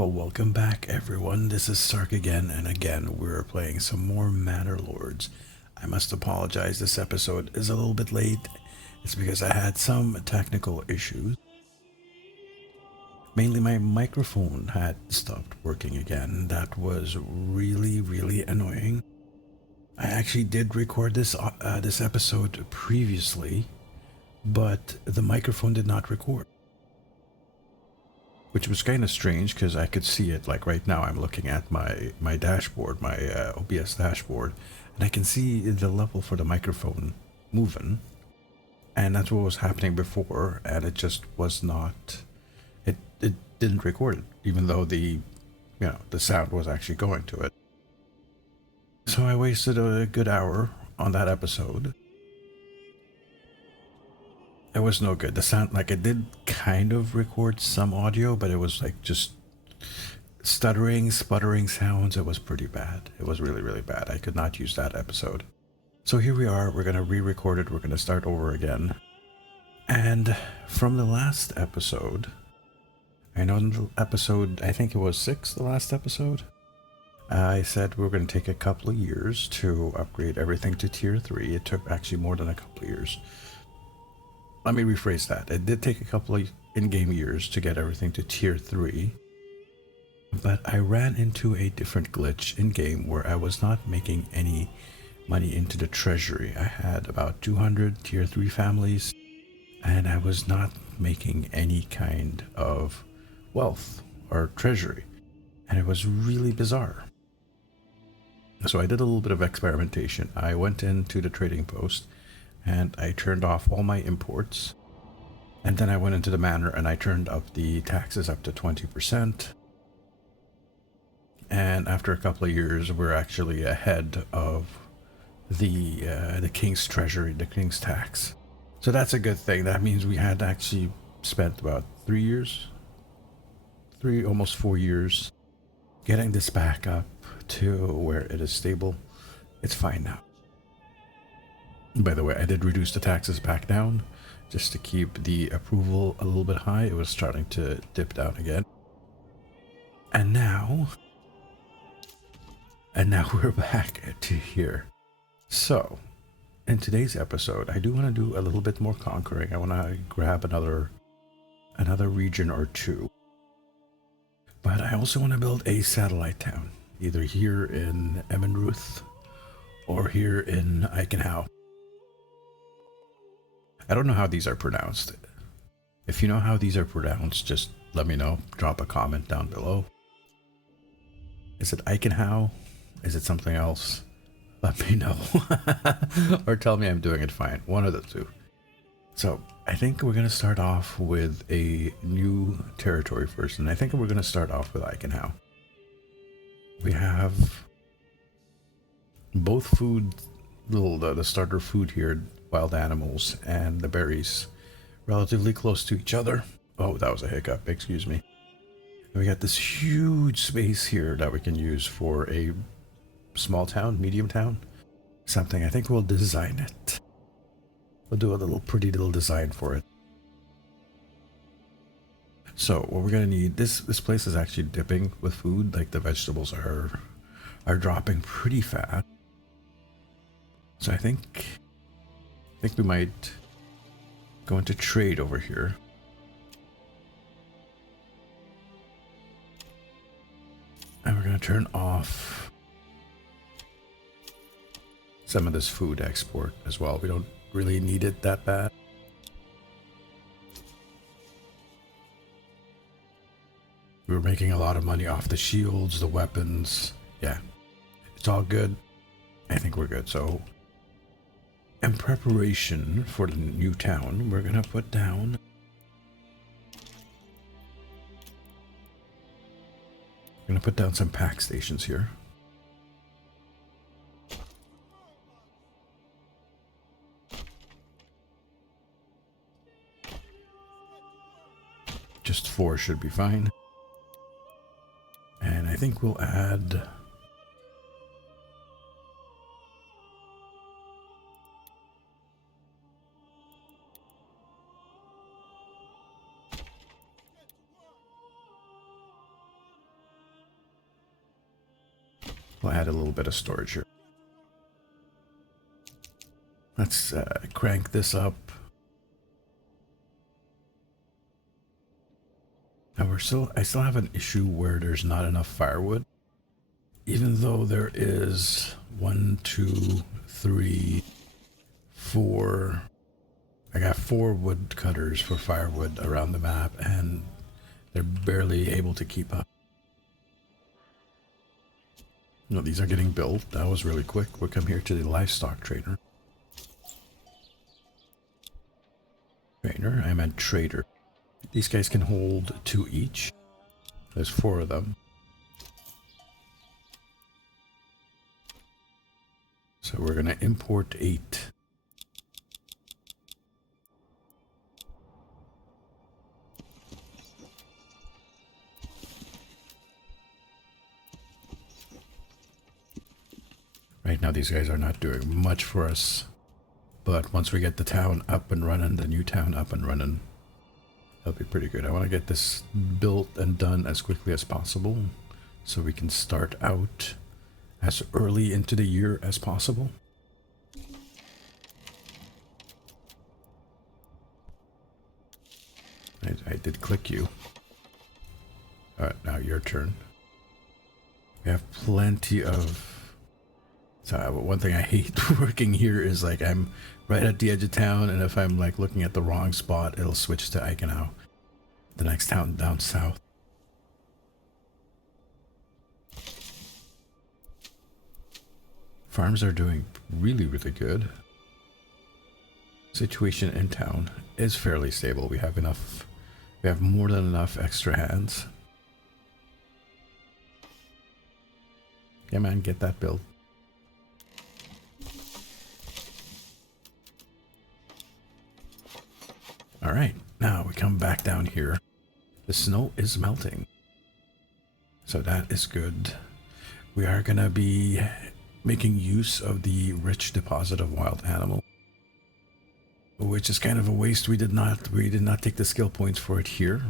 Well, welcome back, everyone. This is Stark again, and again, we're playing some more Manor Lords. I must apologize, this episode is a little bit late. It's because I had some technical issues. Mainly, my microphone had stopped working again. That was really, really annoying. I actually did record this episode previously, but the microphone did not record, which was kind of strange because I could see it. Like right now, I'm looking at my dashboard, my OBS dashboard, and I can see the level for the microphone moving, and that's what was happening before, and it just was not. It didn't record it, even though the sound was actually going to it. So I wasted a good hour on that episode. It was no good. The sound, like, it did kind of record some audio, but it was like just stuttering, sputtering sounds. It was pretty bad. It was really, really bad. I could not use that episode. So here we are. We're going to re-record it. We're going to start over again. And from the last episode, I know in the episode, I think it was 6, the last episode, I said we were going to take a couple of years to upgrade everything to tier 3. It took actually more than a couple of years. Let me rephrase that. It did take a couple of in-game years to get everything to tier 3. But I ran into a different glitch in-game where I was not making any money into the treasury. I had about 200 tier 3 families, and I was not making any kind of wealth or treasury. And it was really bizarre. So I did a little bit of experimentation. I went into the trading post and I turned off all my imports. And then I went into the manor and I turned up the taxes up to 20%. And after a couple of years, we're actually ahead of the king's treasury, the king's tax. So that's a good thing. That means we had actually spent about 3 years, almost 4 years, getting this back up to where it is stable. It's fine now. By the way, I did reduce the taxes back down just to keep the approval a little bit high. It was starting to dip down again. And now we're back to here. So, in today's episode, I do want to do a little bit more conquering. I want to grab another region or two. But I also want to build a satellite town, either here in Emenruth or here in Eichenau. I don't know how these are pronounced. If you know how these are pronounced, just let me know. Drop a comment down below. Is it Eichenau? Is it something else? Let me know. Or tell me I'm doing it fine. One of the two. So, I think we're going to start off with a new territory first. And I think we're going to start off with Eichenau. We have both food, the starter food here, wild animals, and the berries relatively close to each other. Oh, that was a hiccup. Excuse me. We got this huge space here that we can use for a small town, medium town, something. I think we'll design it. We'll do a pretty little design for it. So what we're gonna need, this place is actually dipping with food. Like the vegetables are dropping pretty fast. So I think we might go into trade over here. And we're gonna turn off some of this food export as well. We don't really need it that bad. We were making a lot of money off the shields, the weapons. Yeah, it's all good. I think we're good. So, in preparation for the new town, we're gonna put down some pack stations here. Just 4 should be fine. And I think we'll add We'll add a little bit of storage here. Let's crank this up. Now I still have an issue where there's not enough firewood. Even though there is 1, 2, 3, 4. I got 4 wood cutters for firewood around the map, and they're barely able to keep up. No, these are getting built. That was really quick. We'll come here to the livestock trader. I meant trader. These guys can hold 2 each. There's 4 of them. So we're going to import 8. Right now these guys are not doing much for us. But once we get the town up and running, the new town up and running, that'll be pretty good. I want to get this built and done as quickly as possible so we can start out as early into the year as possible. I did click you. Alright, now your turn. We have plenty of... So one thing I hate working here is like I'm right at the edge of town, and if I'm like looking at the wrong spot, it'll switch to Eichenau, the next town down south. Farms are doing really, really good. Situation in town is fairly stable. We have enough, we have more than enough extra hands. Yeah, man, get that built. All right, now we come back down here. The snow is melting, so that is good. We are gonna be making use of the rich deposit of wild animal, which is kind of a waste. We did not take the skill points for it here,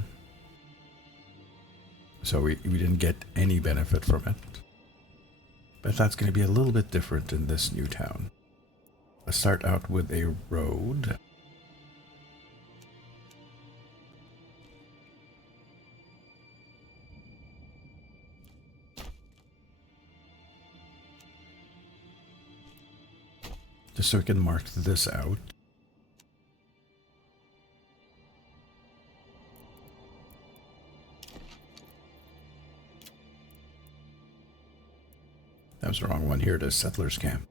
so we didn't get any benefit from it. But that's going to be a little bit different in this new town. Let's start out with a road. Just so we can mark this out. That was the wrong one. Here it is, Settlers Camp.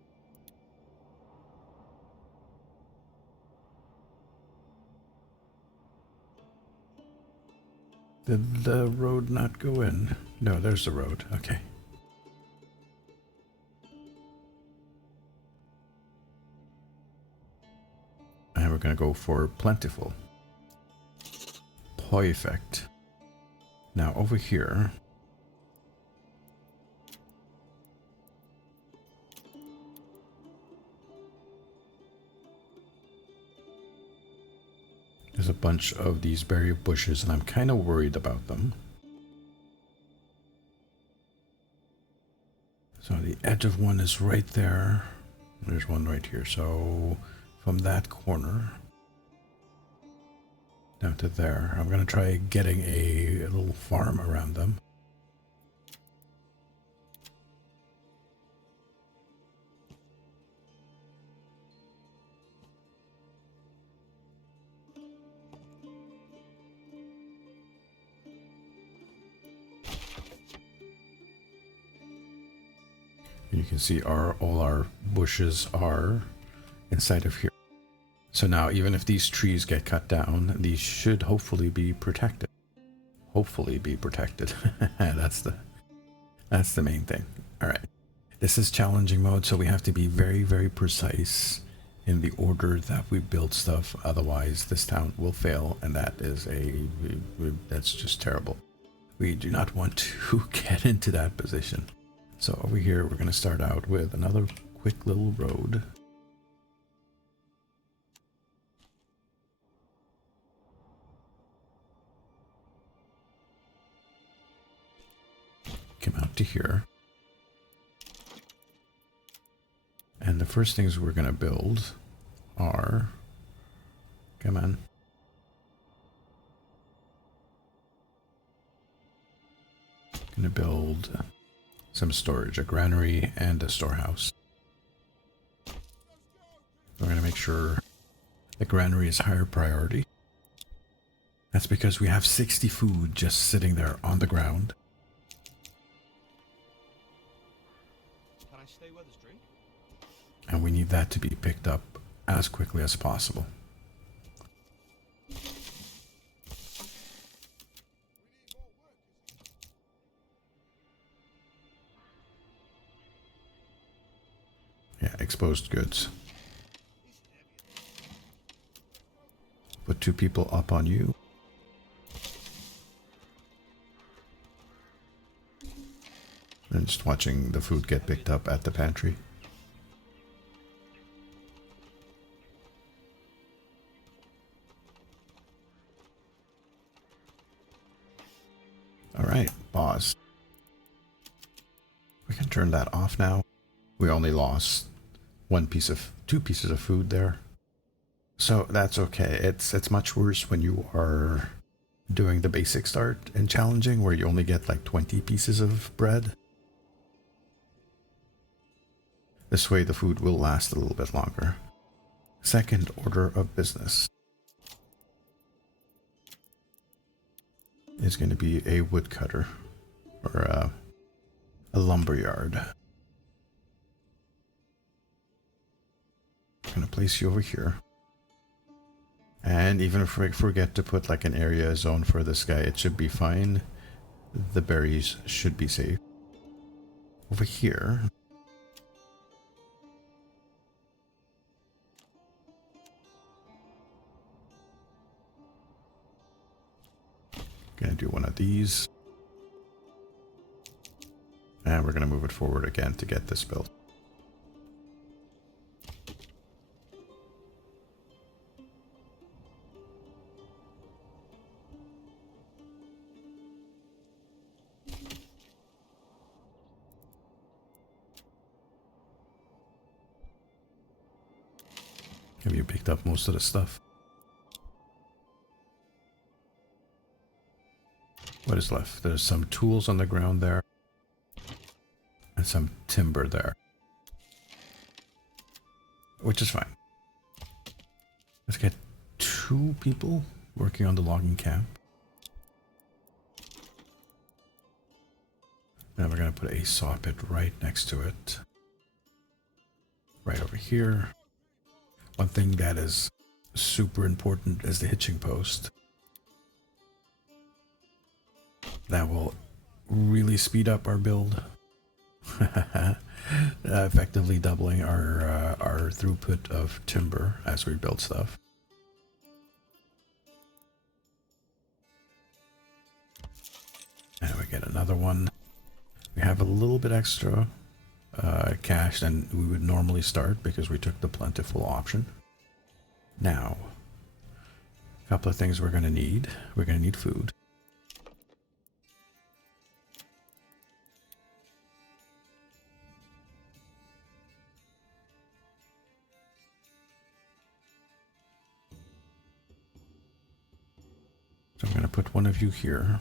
Did the road not go in? No, there's the road. Okay. And we're going to go for plentiful. Perfect. Now over here, there's a bunch of these berry bushes, and I'm kind of worried about them. So the edge of one is right there. There's one right here. So from that corner down to there, I'm going to try getting a little farm around them. You can see all our bushes are inside of here. So now even if these trees get cut down, these should hopefully be protected. Hopefully be protected. That's the main thing. All right. This is challenging mode, so we have to be very, very precise in the order that we build stuff. Otherwise, this town will fail, and that's just terrible. We do not want to get into that position. So over here, we're going to start out with another quick little road. Come out to here. first things we're going to build are... Come on. Going to build some storage, a granary and a storehouse. We're going to make sure the granary is higher priority. That's because we have 60 food just sitting there on the ground. Can I stay where there's drink? And we need that to be picked up as quickly as possible. Yeah, exposed goods. Put 2 people up on you. And just watching the food get picked up at the pantry. Alright, boss. We can turn that off now. We only lost 2 pieces of food there. So that's okay. It's much worse when you are doing the basic start and challenging where you only get like 20 pieces of bread. This way the food will last a little bit longer. Second order of business is going to be a woodcutter or a lumberyard. I'm going to place you over here. And even if we forget to put like an area zone for this guy, it should be fine. The berries should be safe. Over here. Gonna do one of these. And we're gonna move it forward again to get this built. Have you picked up most of the stuff? What is left? There's some tools on the ground there. And some timber there. Which is fine. Let's get 2 people working on the logging camp. Then we're going to put a saw pit right next to it. Right over here. One thing that is super important is the hitching post. That will really speed up our build. Effectively doubling our throughput of timber as we build stuff. And we get another one. We have a little bit extra cash than we would normally start because we took the plentiful option. Now, a couple of things we're going to need. We're going to need food. So I'm going to put one of you here.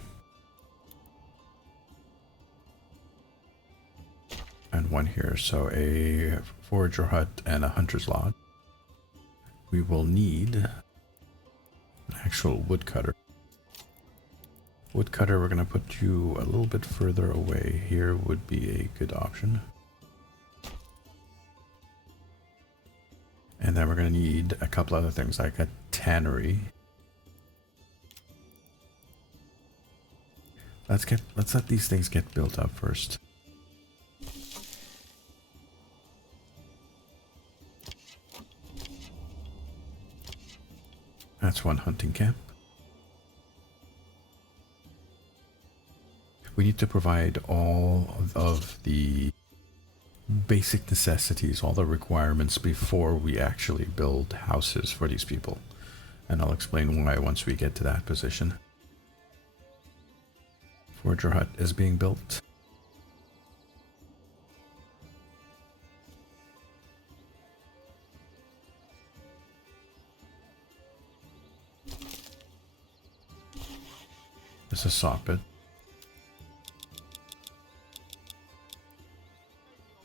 And one here. So a forager hut and a hunter's lodge. We will need an actual woodcutter. Woodcutter, we're going to put you a little bit further away. Here would be a good option. And then we're going to need a couple other things like a tannery. Let's let these things get built up first. That's one hunting camp. We need to provide all of the basic necessities, all the requirements before we actually build houses for these people. And I'll explain why once we get to that position. Forager hut is being built. This is saw pit.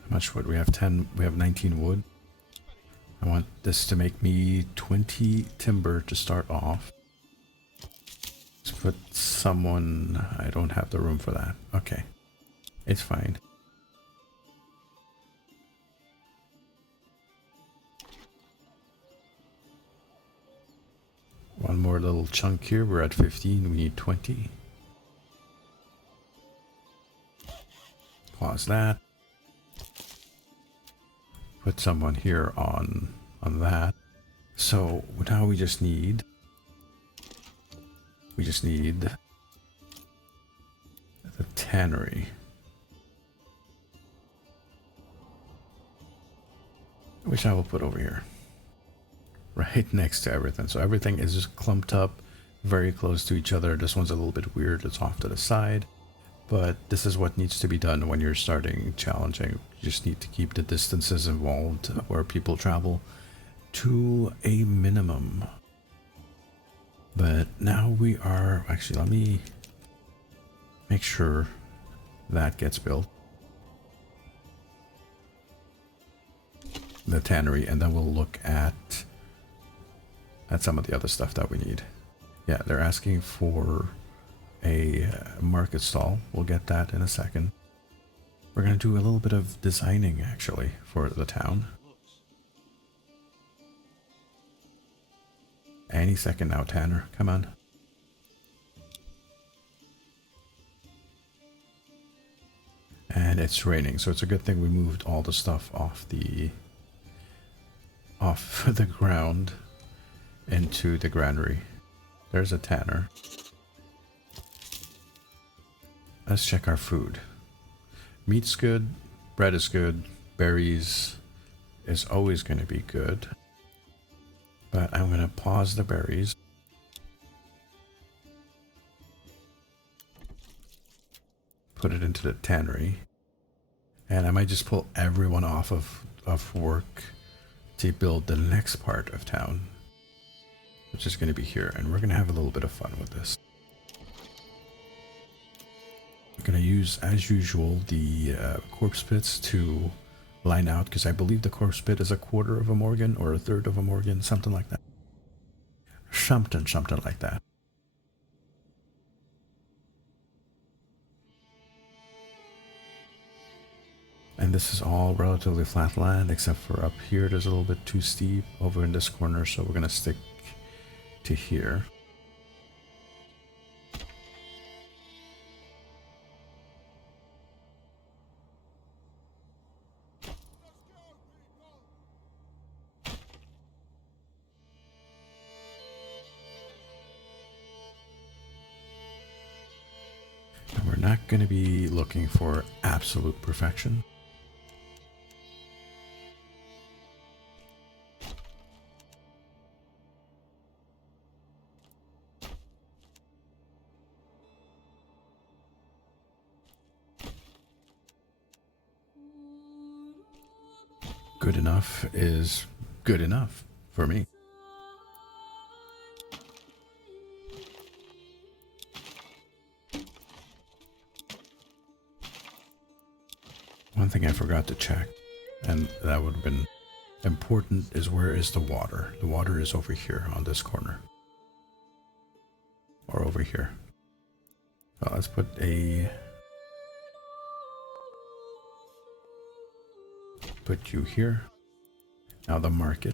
How much wood? We have 10, we have 19 wood. I want this to make me 20 timber to start off. Let's put someone, I don't have the room for that. Okay, it's fine. One more little chunk here, we're at 15, we need 20. Pause that. Put someone here on that. So now we just need the tannery, which I will put over here, right next to everything. So everything is just clumped up very close to each other. This one's a little bit weird, it's off to the side. But this is what needs to be done when you're starting challenging. You just need to keep the distances involved where people travel to a minimum. But now we are, actually, let me make sure that gets built. The tannery, and then we'll look at some of the other stuff that we need. Yeah, they're asking for a market stall. We'll get that in a second. We're going to do a little bit of designing actually for the town. Any second now, Tanner. Come on. And it's raining, so it's a good thing we moved all the stuff off the ground into the granary. There's a Tanner. Let's check our food. Meat's good, bread is good, berries is always going to be good. But I'm going to pause the berries. Put it into the tannery. And I might just pull everyone off of work to build the next part of town, which is going to be here. And we're going to have a little bit of fun with this. I'm going to use, as usual, the corpse pits to line out, because I believe the corpse pit is a quarter of a Morgan or a third of a Morgan, something like that. Something like that. And this is all relatively flat land, except for up here there's a little bit too steep over in this corner, so we're going to stick to here. And we're not going to be looking for absolute perfection. Good enough is good enough for me. One thing I forgot to check, and that would have been important, is where is the water? The water is over here on this corner. Or over here. Well, let's put you here. Now the market.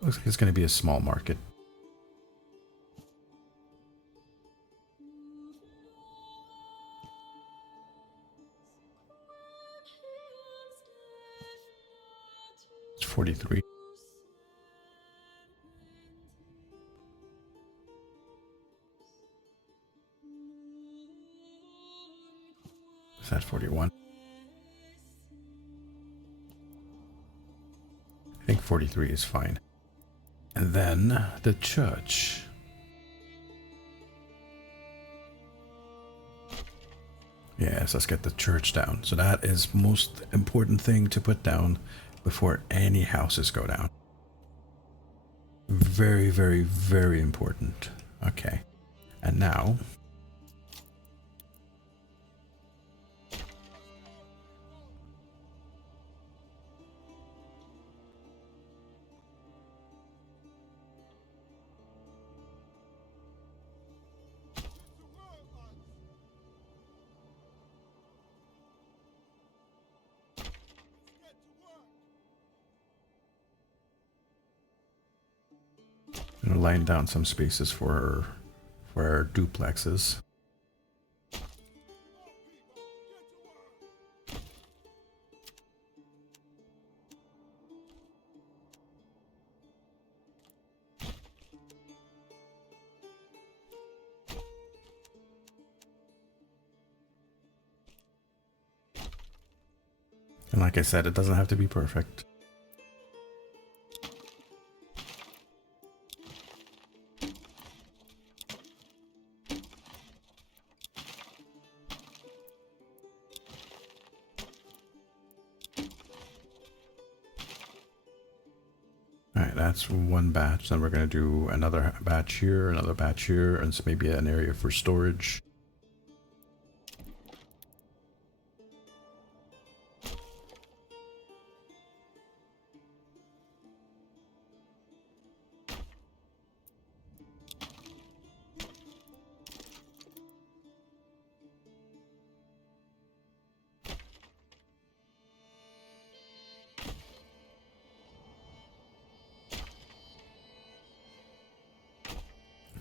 Looks like it's going to be a small market. It's 43. Is that 41? I think 43 is fine. And then the church. Yes, let's get the church down. So that is most important thing to put down before any houses go down. Very, very, very important. Okay. And now... I'm gonna line down some spaces for our duplexes. And like I said, it doesn't have to be perfect. Alright, that's one batch. Then we're going to do another batch here, and so maybe an area for storage.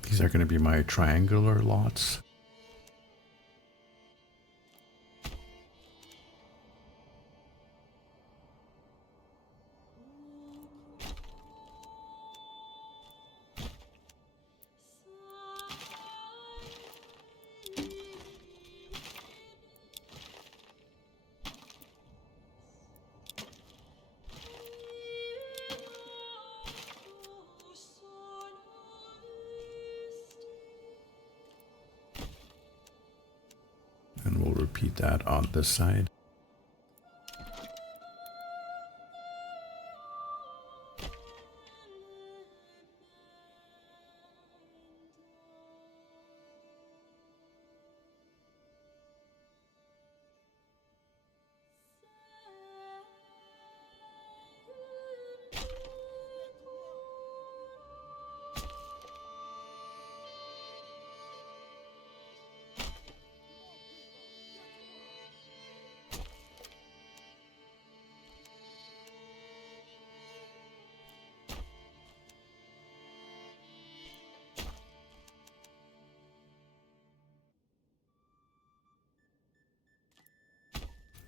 These are going to be my triangular lots. And we'll repeat that on this side.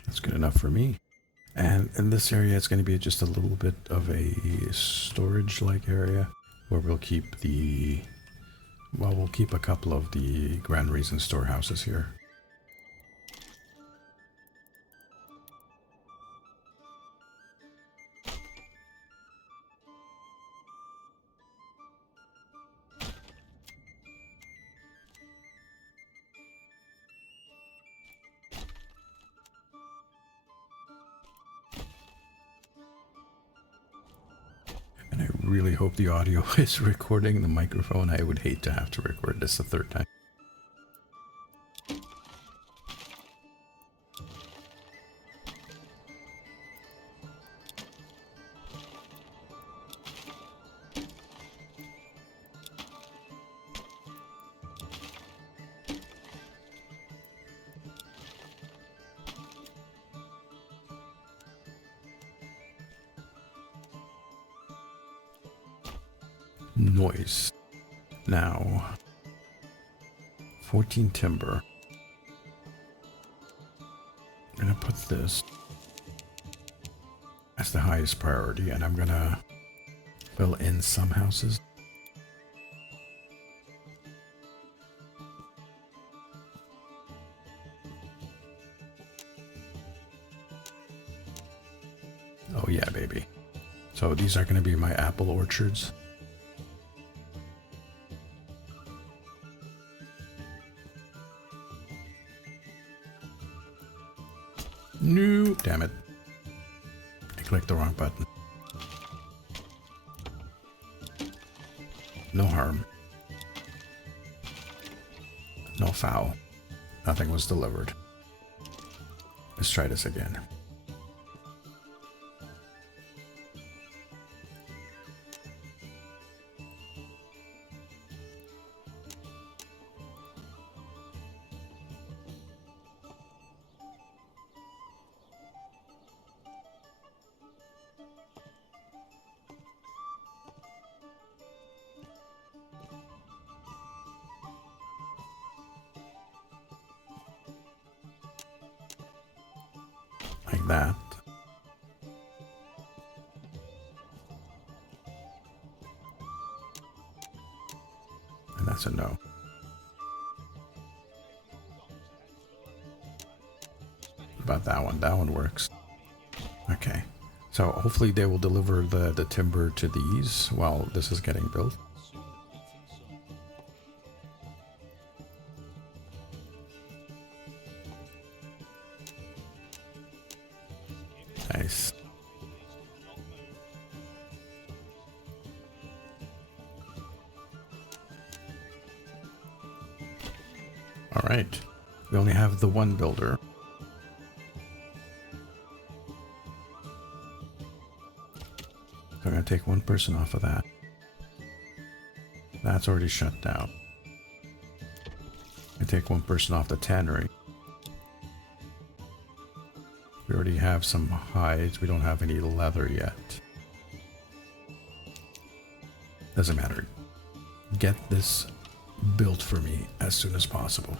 That's good enough for me. And in this area, it's going to be just a little bit of a storage-like area where we'll keep the... Well, we'll keep a couple of the granaries and storehouses here. And I really hope the audio is recording the microphone. I would hate to have to record this a third time. Noise. Now, 14 timber. I'm gonna put this as the highest priority, and I'm gonna fill in some houses. Oh yeah, baby. So these are gonna be my apple orchards. No, damn it. I clicked the wrong button. No harm. No foul. Nothing was delivered. Let's try this again. Like that. And that's a no. About that one. That one works. Okay. So hopefully they will deliver the timber to these while this is getting built. Nice. All right. We only have the one builder. So I'm going to take one person off of that. That's already shut down. I take one person off the tannery. We already have some hides. We don't have any leather yet. Doesn't matter. Get this built for me as soon as possible.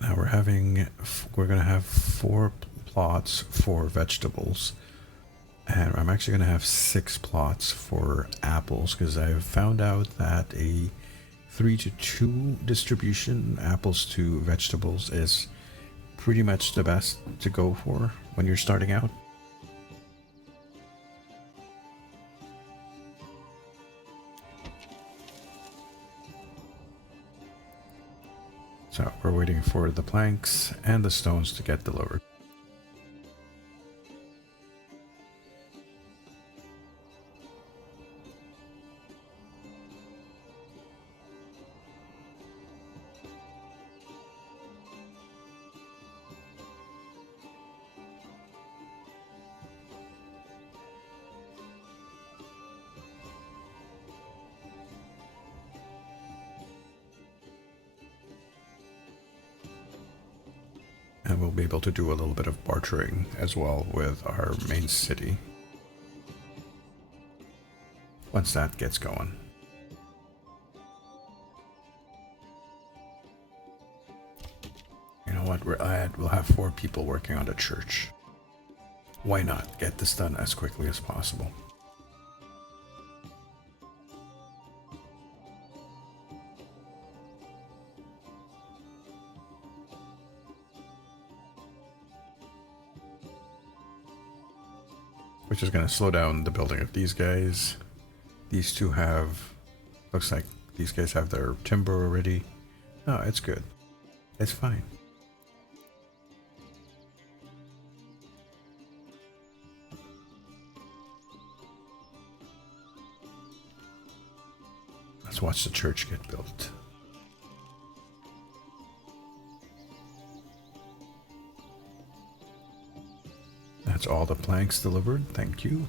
Now we're gonna have 4 plots for vegetables, and I'm actually gonna have 6 plots for apples because I've found out that a 3-to-2 distribution, apples to vegetables, is pretty much the best to go for when you're starting out. So we're waiting for the planks and the stones to get delivered. And we'll be able to do a little bit of bartering as well with our main city once that gets going. You know what? We'll have 4 people working on the church. Why not get this done as quickly as possible? Which is going to slow down the building of these guys. These two have... Looks like these guys have their timber already. No, it's good. It's fine. Let's watch the church get built. That's all the planks delivered. Thank you.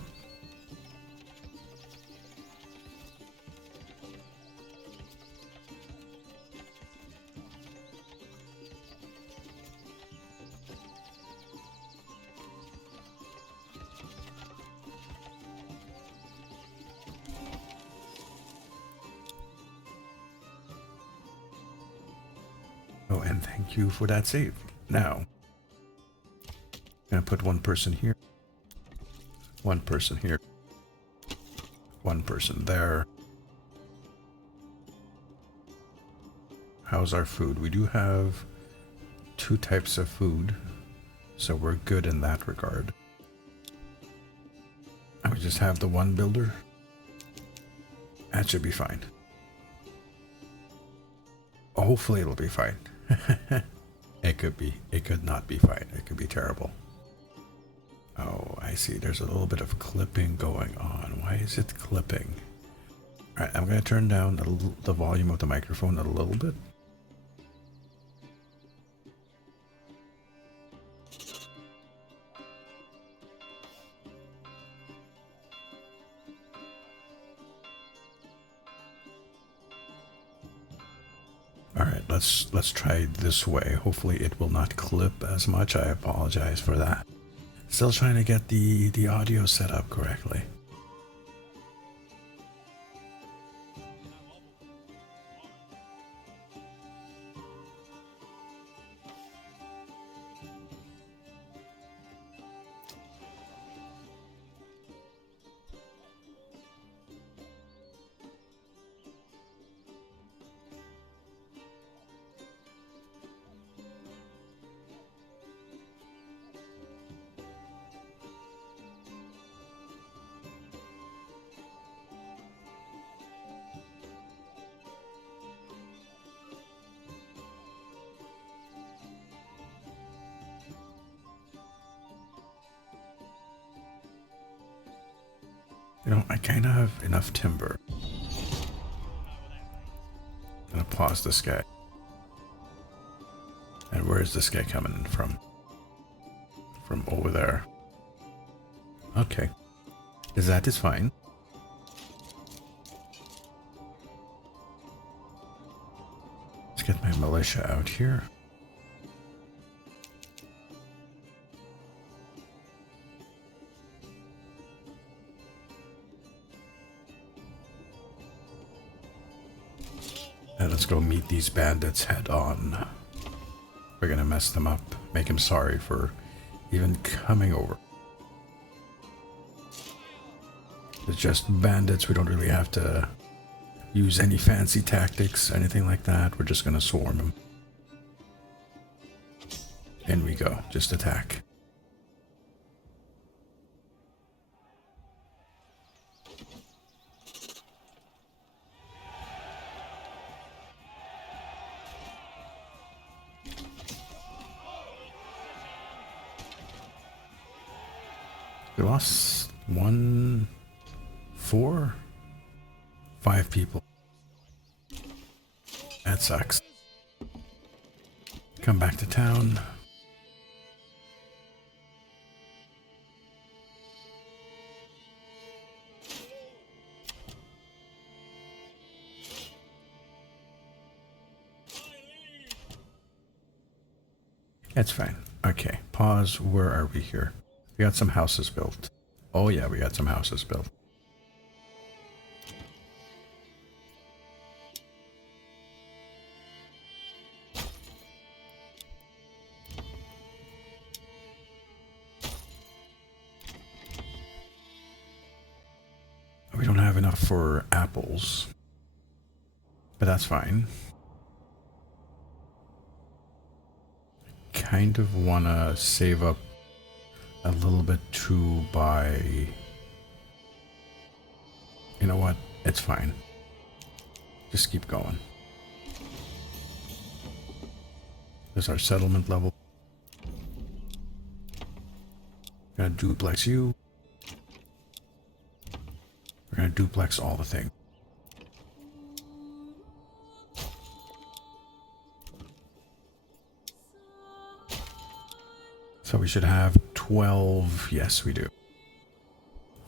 Oh, and thank you for that save. Now, I'm gonna put one person here, one person here. one person there. How's our food? We do have 2 types of food, so we're good in that regard. And we just have the one builder. That should be fine. Hopefully it'll be fine. It could be. It could not be fine. It could be terrible. Oh, I see. There's a little bit of clipping going on. Why is it clipping? All right, I'm going to turn down the volume of the microphone a little bit. All right, let's try it this way. Hopefully it will not clip as much. I apologize for that. Still trying to get the audio set up correctly. You know, I kind of have enough timber. I'm gonna pause this guy. And where is this guy coming in from? From over there. Okay. That is fine. Let's get my militia out here. And let's go meet these bandits head on. We're gonna mess them up, make them sorry for even coming over. It's just bandits. We don't really have to use any fancy tactics, anything like that. We're just gonna swarm them. In we go, just attack. We lost 1, 4, 5 people. That sucks. Come back to town. That's fine. Okay, pause. Where are we here? We got some houses built. Oh yeah, we got some houses built. We don't have enough for apples, but that's fine. Kind of want to save up a little bit to buy. You know what? It's fine. Just keep going. There's our settlement level. Gonna duplex you. We're gonna duplex all the things. So we should have 12. Yes, we do.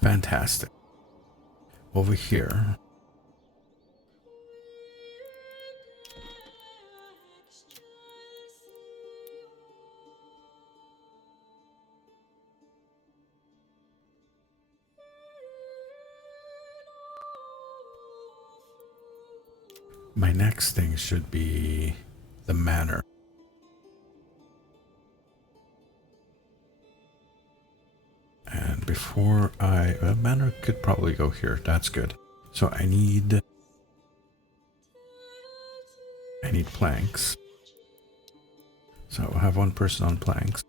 Fantastic. Over here. My next thing should be the manor. And before manor could probably go here. That's good. So I need planks. So I'll have one person on planks.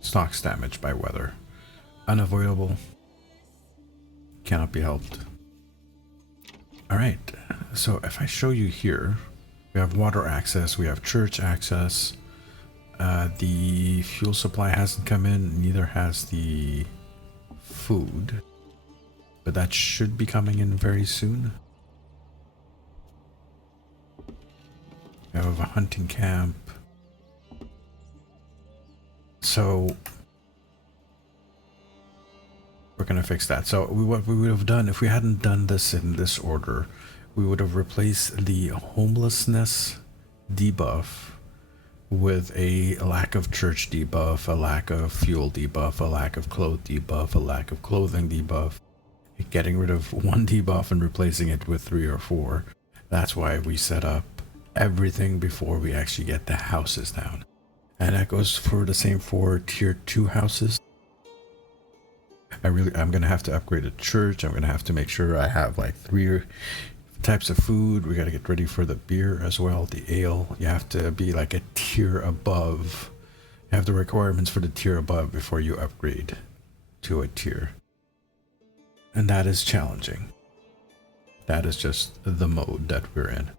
Stocks damaged by weather. Unavoidable. Cannot be helped. Alright, so if I show you here, we have water access, we have church access. The fuel supply hasn't come in, neither has the food. But that should be coming in very soon. We have a hunting camp. So we're gonna fix that. So what we would have done if we hadn't done this in this order, we would have replaced the homelessness debuff with a lack of church debuff, a lack of fuel debuff, a lack of clothes debuff, a lack of clothing debuff, getting rid of one debuff and replacing it with 3 or 4. That's why we set up everything before we actually get the houses down. And that goes for the same for tier 2 houses. I'm gonna have to upgrade a church. I'm gonna have to make sure I have like 3 types of food. We gotta get ready for the beer as well, the ale. You have to be like a tier above. You have the requirements for the tier above before you upgrade to a tier. And that is challenging. That is just the mode that we're in.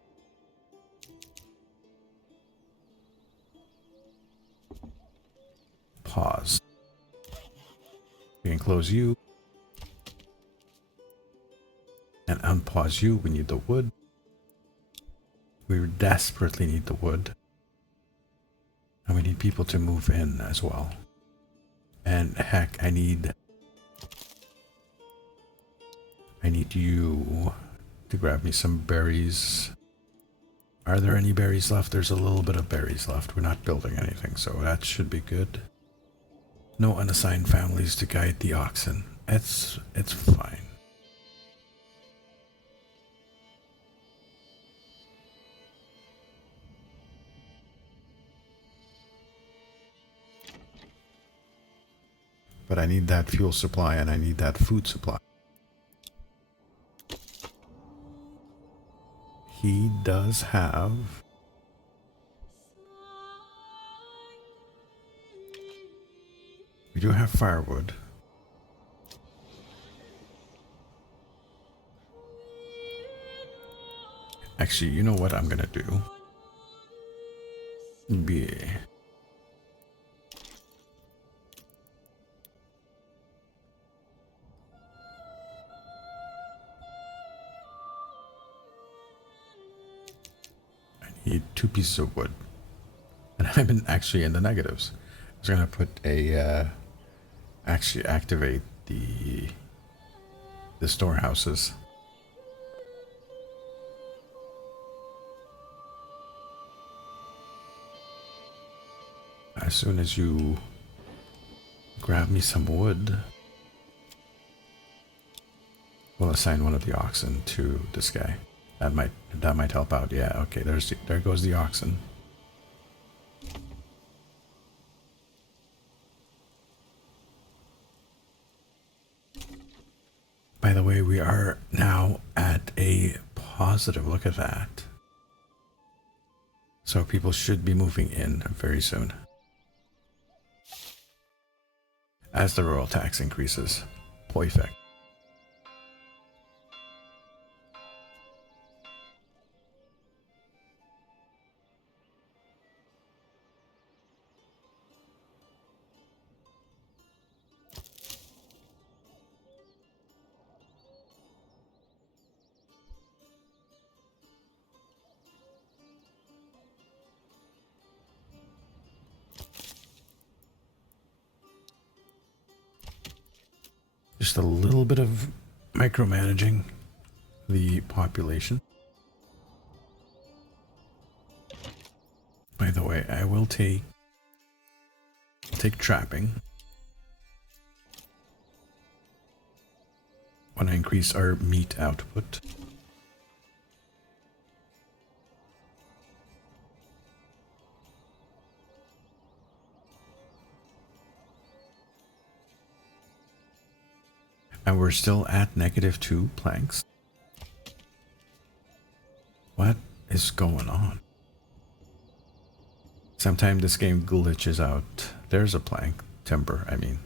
Pause. We can close you. And unpause you. We need the wood. We desperately need the wood. And we need people to move in as well. And heck, I need you to grab me some berries. Are there any berries left? There's a little bit of berries left. We're not building anything, so that should be good. No unassigned families to guide the oxen. It's fine. But I need that fuel supply and I need that food supply. He does have we do have firewood. Actually, you know what I'm gonna do? Yeah. I need 2 pieces of wood. And I'm actually in the negatives. I was gonna put a actually activate the storehouses. As soon as you grab me some wood, we'll assign one of the oxen to this guy. That might help out. Yeah, okay, there goes the oxen. By the way, we are now at a positive. Look at that. So people should be moving in very soon. As the rural tax increases. Perfect. Just a little bit of micromanaging the population. By the way, I will take take trapping. Want to increase our meat output. And we're still at -2 planks. What is going on? Sometimes this game glitches out. There's a plank. Timber, I mean.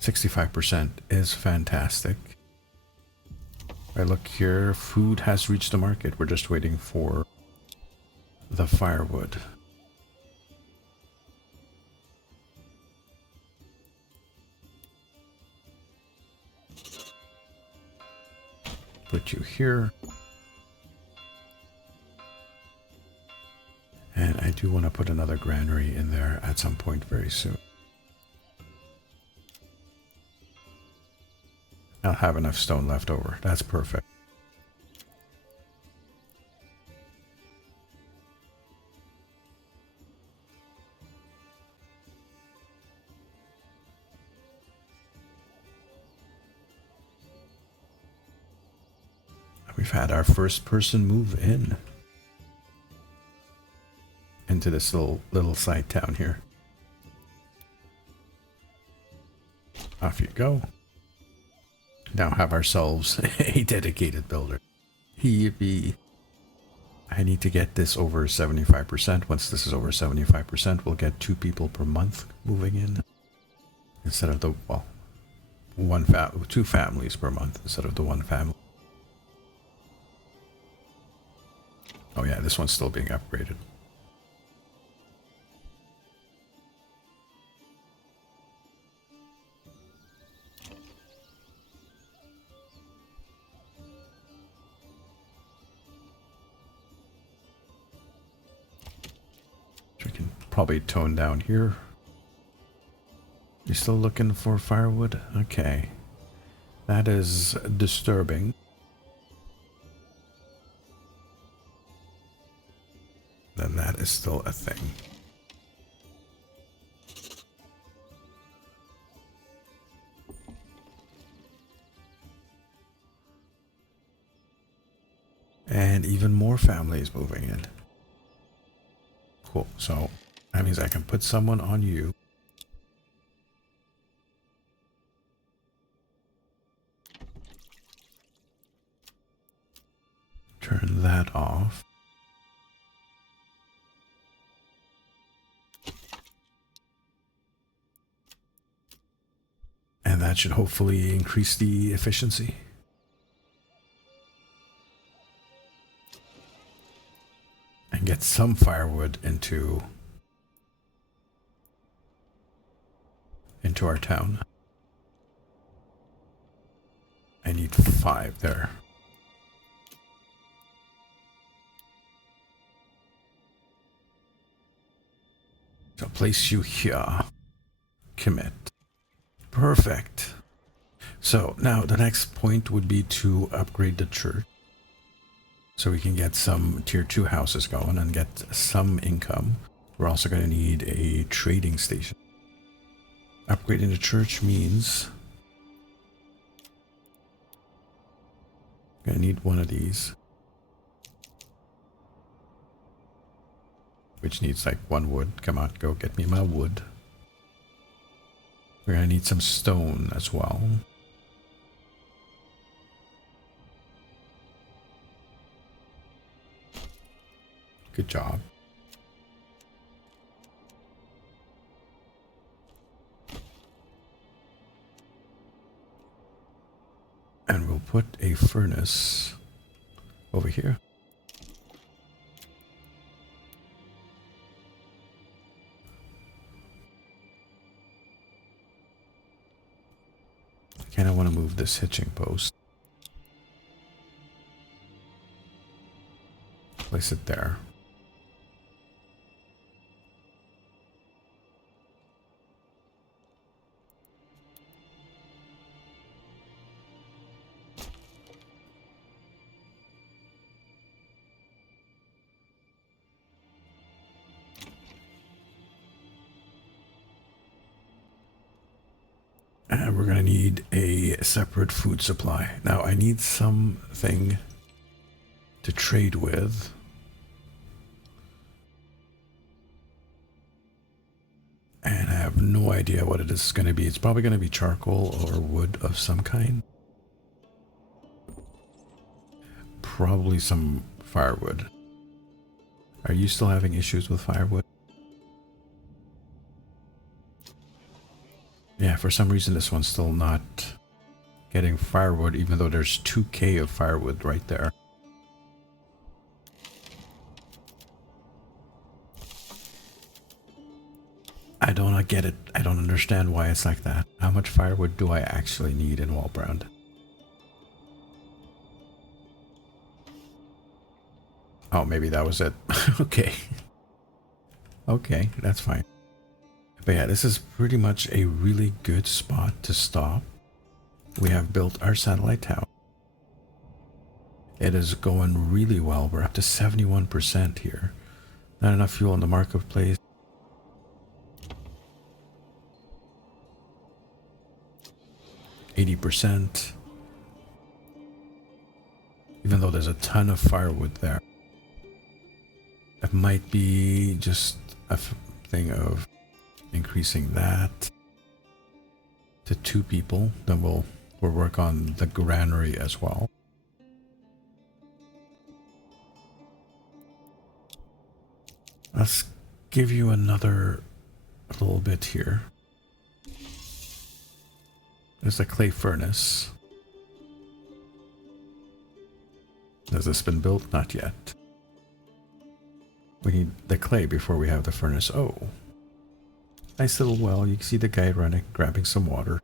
%65 is fantastic. I look here, food has reached the market. We're just waiting for the firewood. Put you here. And I do want to put another granary in there at some point very soon. I'll have enough stone left over. That's perfect. We've had our first person move in into this little side town here. Off you go. Now have ourselves a dedicated builder. Yippee. I need to get this over 75%. Once this is over 75%, we'll get 2 people per month moving in. Instead of the, well, 2 families per month instead of the 1 family. Oh yeah, this one's still being upgraded. We can probably tone down here. You still looking for firewood? Okay. That is disturbing. Then that is still a thing. And even more families moving in. Cool. So that means I can put someone on you. Turn that off. And that should hopefully increase the efficiency. And get some firewood into our town. I need 5 there. So place you here. Commit. Perfect. So now the next point would be to upgrade the church. So we can get some tier 2 houses going and get some income. We're also going to need a trading station. Upgrading the church means I'm going to need one of these. Which needs like 1 wood. Come on, go get me my wood. We're going to need some stone as well. Good job. And we'll put a furnace over here. I kind of want to move this hitching post. place it there. And we're going to need a separate food supply. Now, I need something to trade with. And I have no idea what it is going to be. It's probably going to be charcoal or wood of some kind. Probably some firewood. Are you still having issues with firewood? Yeah, for some reason this one's still not getting firewood, even though there's 2K of firewood right there. I don't get it. I don't understand why it's like that. How much firewood do I actually need in Wallbrand? Oh, maybe that was it. Okay. Okay, that's fine. But yeah, this is pretty much a really good spot to stop. We have built our satellite town. It is going really well. We're up to 71% here. Not enough fuel in the marketplace. %. Even though there's a ton of firewood there. It might be just a thing of increasing that to 2 people. Then we'll work on the granary as well. Let's give you another little bit here. There's a clay furnace. Has this been built? Not yet. We need the clay before we have the furnace. Oh. Nice little well. You can see the guy running, grabbing some water.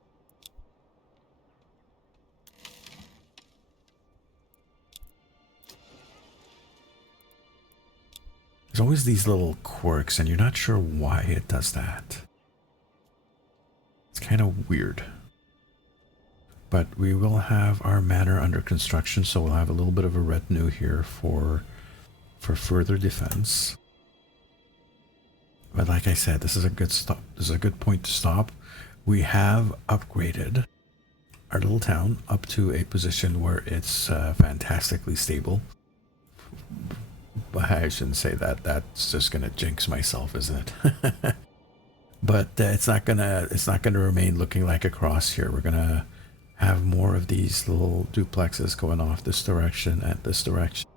There's always these little quirks, and you're not sure why it does that. It's kind of weird. But we will have our manor under construction, so we'll have a little bit of a retinue here for further defense. But like I said, this is a good stop. This is a good point to stop. We have upgraded our little town up to a position where it's fantastically stable. But I shouldn't say that. That's just gonna jinx myself, isn't it? But it's not gonna remain looking like a cross here. We're gonna have more of these little duplexes going off this direction and this direction,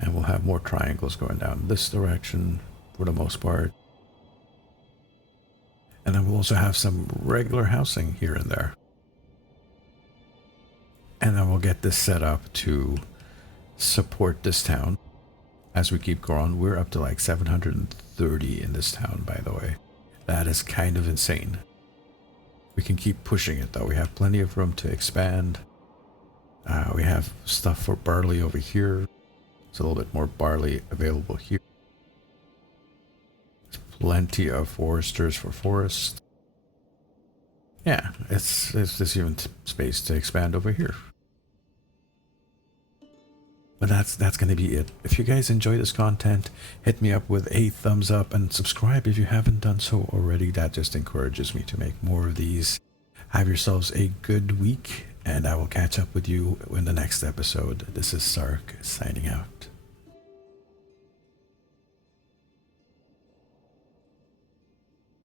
and we'll have more triangles going down this direction for the most part. And then we'll also have some regular housing here and there. And then we'll get this set up to support this town as we keep growing. We're up to like 730 in this town, by the way. That is kind of insane. We can keep pushing it though. We have plenty of room to expand. We have stuff for barley over here. There's a little bit more barley available here. There's plenty of foresters for forest. Yeah, there's even space to expand over here. But that's going to be it. If you guys enjoy this content, hit me up with a thumbs up and subscribe if you haven't done so already. That just encourages me to make more of these. Have yourselves a good week, and I will catch up with you in the next episode. This is Sark signing out.